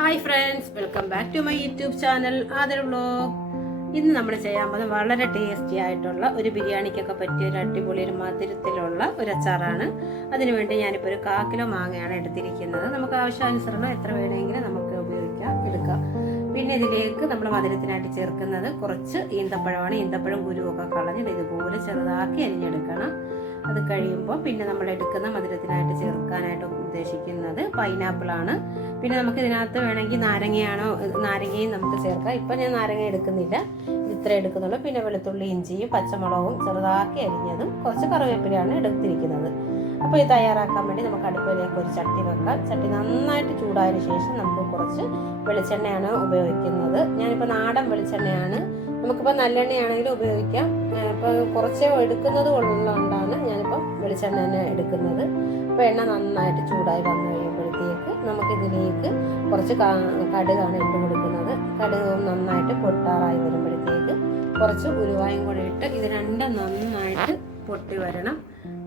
Hi friends, welcome back to my YouTube channel ആദർ vlog. ഇന്ന് നമ്മൾ ചെയ്യാൻ പോകുന്നത് വളരെ ടേസ്റ്റി ആയിട്ടുള്ള ഒരു ബിരിയാണിക്കൊക്കെ പറ്റിയ ഒരു അടിപൊളി ഒരു മധുരത്തിലുള്ള ഒരു അച്ചാറാണ്. അതിനുവേണ്ടി ഞാനിപ്പോൾ ഒരു 1/4 കിലോ മാങ്ങയാണ് എടുത്തിരിക്കുന്നത്. നമുക്ക് ആവശ്യാനുസരണം എത്ര വേണമെങ്കിലും നമുക്ക് എടുക്കാം. പിന്നെ ഇതിലേക്ക് നമ്മൾ മധുരത്തിനായിട്ട് ചേർക്കുന്നത് കുറച്ച് ഈന്തപ്പഴമാണ്. ഈന്തപ്പഴം കുരുവൊക്കെ കളഞ്ഞ് ഇതുപോലെ ചെറുതാക്കി അരിഞ്ഞെടുക്കണം. അത് കഴിയുമ്പോൾ പിന്നെ നമ്മൾ എടുക്കുന്ന മധുരത്തിനായിട്ട് ചേർക്കാനായിട്ട് ഉദ്ദേശിക്കുന്നത് പൈനാപ്പിളാണ്. പിന്നെ നമുക്ക് ഇതിനകത്ത് വേണമെങ്കിൽ നാരങ്ങയും നമുക്ക് ചേർക്കാം. ഇപ്പം ഞാൻ നാരങ്ങ എടുക്കുന്നില്ല, ഇത്ര എടുക്കുന്നുള്ളൂ. പിന്നെ വെളുത്തുള്ളി, ഇഞ്ചിയും പച്ചമുളകും ചെറുതാക്കി അരിഞ്ഞതും കുറച്ച് കറിവേപ്പിലയാണ് എടുത്തിരിക്കുന്നത്. അപ്പോൾ ഇത് തയ്യാറാക്കാൻ വേണ്ടി നമുക്ക് അടുപ്പിലേക്ക് ഒരു ചട്ടി വെക്കാം. ചട്ടി നന്നായിട്ട് ചൂടായതിനു ശേഷം നമുക്ക് കുറച്ച് വെളിച്ചെണ്ണയാണ് ഉപയോഗിക്കുന്നത്. ഞാനിപ്പോൾ നാടൻ വെളിച്ചെണ്ണയാണ്. നമുക്കിപ്പോൾ നല്ലെണ്ണയാണെങ്കിലും ഉപയോഗിക്കാം. ഇപ്പോൾ കുറച്ച് എടുക്കുന്നത് ഉള്ളതുകൊണ്ടാണ് ഞാനിപ്പോൾ വെളിച്ചെണ്ണ തന്നെ എടുക്കുന്നത്. അപ്പോൾ എണ്ണ നന്നായിട്ട് ചൂടായി വന്നു കഴിയുമ്പോഴത്തേക്ക് നമുക്കിതിലേക്ക് കുറച്ച് കടുകാണ് ഇട്ട് കൊടുക്കുന്നത്. കടുക് നന്നായിട്ട് പൊട്ടാറായി വരുമ്പോഴത്തേക്ക് കുറച്ച് ഉലുവായും കൂടെ ഇട്ട് ഇത് രണ്ടും നന്നായിട്ട് പൊട്ടി വരണം.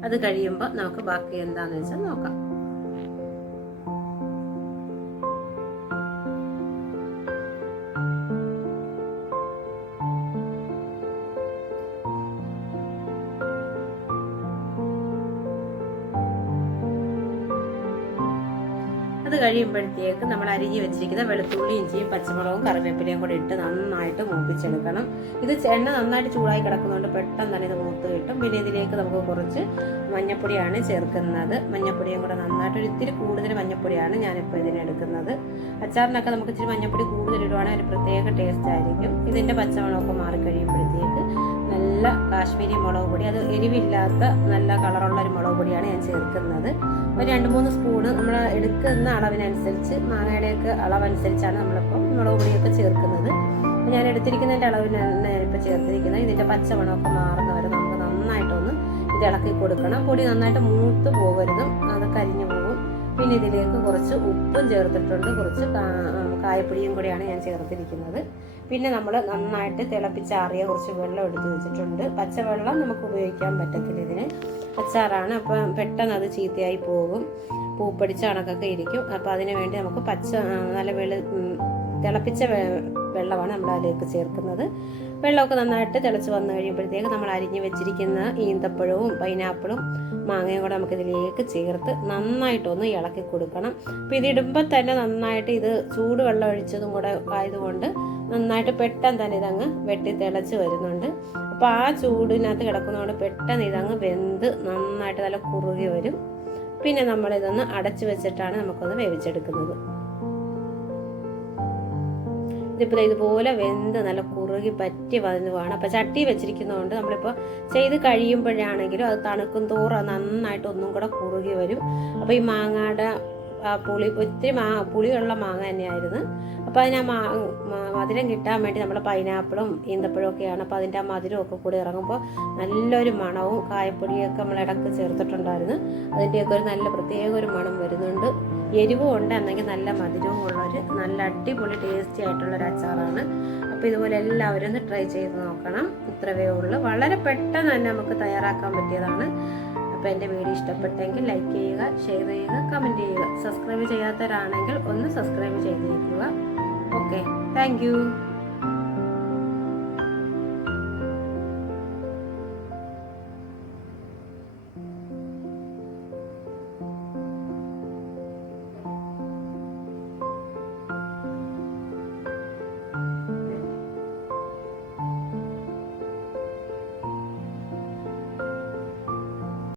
അത് കഴിയുമ്പോൾ നമുക്ക് ബാക്കി എന്താണെന്ന് വെച്ചാൽ നോക്കാം. അത് കഴിയുമ്പോഴത്തേക്ക് നമ്മൾ അരിഞ്ഞ് വെച്ചിരിക്കുന്ന വെളുത്തുള്ളി, ഇഞ്ചിയും പച്ചമുളകും കറിവേപ്പിലയും കൂടെ ഇട്ട് നന്നായിട്ട് മൂപ്പിച്ചെടുക്കണം. ഇത് എണ്ണ നന്നായിട്ട് ചൂടായി കിടക്കുന്നതുകൊണ്ട് പെട്ടെന്ന് തന്നെ ഇത് മൂത്ത് കിട്ടും. പിന്നെ ഇതിലേക്ക് നമുക്ക് കുറച്ച് മഞ്ഞപ്പൊടിയാണ് ചേർക്കുന്നത്. മഞ്ഞപ്പൊടിയും കൂടെ നന്നായിട്ട് ഇത്തിരി കൂടുതൽ മഞ്ഞപ്പൊടിയാണ് ഞാനിപ്പോൾ ഇതിനെടുക്കുന്നത്. അച്ചാറിനൊക്കെ നമുക്ക് ഇച്ചിരി മഞ്ഞപ്പൊടി കൂടുതൽ ഇടുവാണെങ്കിൽ ഒരു പ്രത്യേക ടേസ്റ്റ് ആയിരിക്കും. ഇതിൻ്റെ പച്ചമുളകൊക്കെ മാറിക്കഴിയുമ്പോഴത്തേക്ക് നല്ല കാശ്മീരി മുളക് പൊടി, അത് എരിവില്ലാത്ത നല്ല കളറുള്ള ഒരു മുളക് പൊടിയാണ് ഞാൻ ചേർക്കുന്നത്. ഒരു 2-3 സ്പൂണ് നമ്മൾ എടുക്കുന്ന അളവിനനുസരിച്ച്, മാങ്ങയുടെയൊക്കെ അളവനുസരിച്ചാണ് നമ്മളിപ്പം മുളക് പൊടിയൊക്കെ ചേർക്കുന്നത്. ഞാൻ എടുത്തിരിക്കുന്നതിൻ്റെ അളവിനാണ് ഞാനിപ്പോൾ ചേർത്തിരിക്കുന്നത്. ഇതിൻ്റെ പച്ചമണമൊക്കെ മാറുന്നവരെ നമുക്ക് നന്നായിട്ടൊന്ന് ഇത് ഇളക്കി കൊടുക്കണം. പൊടി നന്നായിട്ട് മൂത്ത് പോകരുതും, അത് കരിഞ്ഞു പോകും. പിന്നെ ഇതിലേക്ക് കുറച്ച് ഉപ്പും ചേർത്തിട്ടുണ്ട്, കുറച്ച് കായപ്പൊടിയും കൂടിയാണ് ഞാൻ ചേർത്തിരിക്കുന്നത്. പിന്നെ നമ്മൾ നന്നായിട്ട് തിളപ്പിച്ചാറിയ കുറച്ച് വെള്ളം എടുത്ത് വെച്ചിട്ടുണ്ട്. പച്ചവെള്ളം നമുക്ക് ഉപയോഗിക്കാൻ പറ്റത്തില്ല, ഇതിന് അച്ചാറാണ്. അപ്പം പെട്ടെന്ന് അത് ചീത്തയായി പോകും, പൂപ്പടിച്ച കണക്കൊക്കെ ഇരിക്കും. അപ്പോൾ അതിന് വേണ്ടി നമുക്ക് നല്ല തിളപ്പിച്ച വെള്ളമാണ് നമ്മൾ അതിലേക്ക് ചേർക്കുന്നത്. വെള്ളമൊക്കെ നന്നായിട്ട് തിളച്ച് വന്നു കഴിയുമ്പോഴത്തേക്ക് നമ്മൾ അരിഞ്ഞ് വെച്ചിരിക്കുന്ന ഈന്തപ്പഴവും പൈനാപ്പിളും മാങ്ങയും കൂടെ നമുക്കിതിലേക്ക് ചേർത്ത് നന്നായിട്ടൊന്ന് ഇളക്കി കൊടുക്കണം. അപ്പോൾ ഇതിടുമ്പോൾ തന്നെ നന്നായിട്ട് ഇത് ചൂടുവെള്ളം ഒഴിച്ചതും കൂടെ ആയതുകൊണ്ട് നന്നായിട്ട് പെട്ടെന്ന് തന്നെ ഇതങ്ങ് വെട്ടി തിളച്ച് വരുന്നുണ്ട്. അപ്പോൾ ആ ചൂടിനകത്ത് കിടക്കുന്നതുകൊണ്ട് പെട്ടെന്ന് ഇതങ്ങ് വെന്ത് നന്നായിട്ട് നല്ല കുറുകി വരും. പിന്നെ നമ്മളിതൊന്ന് അടച്ചു വെച്ചിട്ടാണ് നമുക്കൊന്ന് വേവിച്ചെടുക്കുന്നത്. ഇതിപ്പോൾ ഇതുപോലെ വെന്ത് നല്ല കുറുകി പറ്റി വന്നതാണ്. അപ്പോൾ ചട്ടി വെച്ചിരിക്കുന്നതുകൊണ്ട് നമ്മളിപ്പോൾ ചെയ്ത് കഴിയുമ്പോഴാണെങ്കിലും അത് തണുക്കും തോറും നന്നായിട്ട് ഒന്നും കൂടെ കുറുകി വരും. അപ്പോൾ ഈ മാങ്ങയുടെ പുളി, ഒത്തിരി പുളിയുള്ള മാങ്ങ തന്നെയായിരുന്നു. അപ്പോൾ അതിന് മധുരം കിട്ടാൻ വേണ്ടി നമ്മൾ പൈനാപ്പിളും ഈന്തപ്പഴവും ഒക്കെയാണ്. അപ്പോൾ അതിൻ്റെ ആ മധുരമൊക്കെ കൂടി ഇറങ്ങുമ്പോൾ നല്ലൊരു മണവും കായപ്പൊടിയൊക്കെ നമ്മൾ ഇടയ്ക്ക് ചേർത്തിട്ടുണ്ടായിരുന്നു. അതിൻ്റെയൊക്കെ ഒരു നല്ല പ്രത്യേക ഒരു മണം വരുന്നുണ്ട്. എരിവും ഉണ്ട്, എന്നെങ്കിൽ നല്ല മധുരവും ഉള്ളൊരു നല്ല അടിപൊളി ടേസ്റ്റി ആയിട്ടുള്ളൊരു അച്ചാറാണ്. അപ്പോൾ ഇതുപോലെ എല്ലാവരും ഒന്ന് ട്രൈ ചെയ്ത് നോക്കണം. ഇത്രവേ ഉള്ളൂ, വളരെ പെട്ടെന്ന് തന്നെ നമുക്ക് തയ്യാറാക്കാൻ പറ്റിയതാണ്. അപ്പോൾ എൻ്റെ വീഡിയോ ഇഷ്ടപ്പെട്ടെങ്കിൽ ലൈക്ക് ചെയ്യുക, ഷെയർ ചെയ്യുക, കമൻറ്റ് ചെയ്യുക. സബ്സ്ക്രൈബ് ചെയ്യാത്തവരാണെങ്കിൽ ഒന്ന് സബ്സ്ക്രൈബ് ചെയ്തിരിക്കുക. Okay, thank you.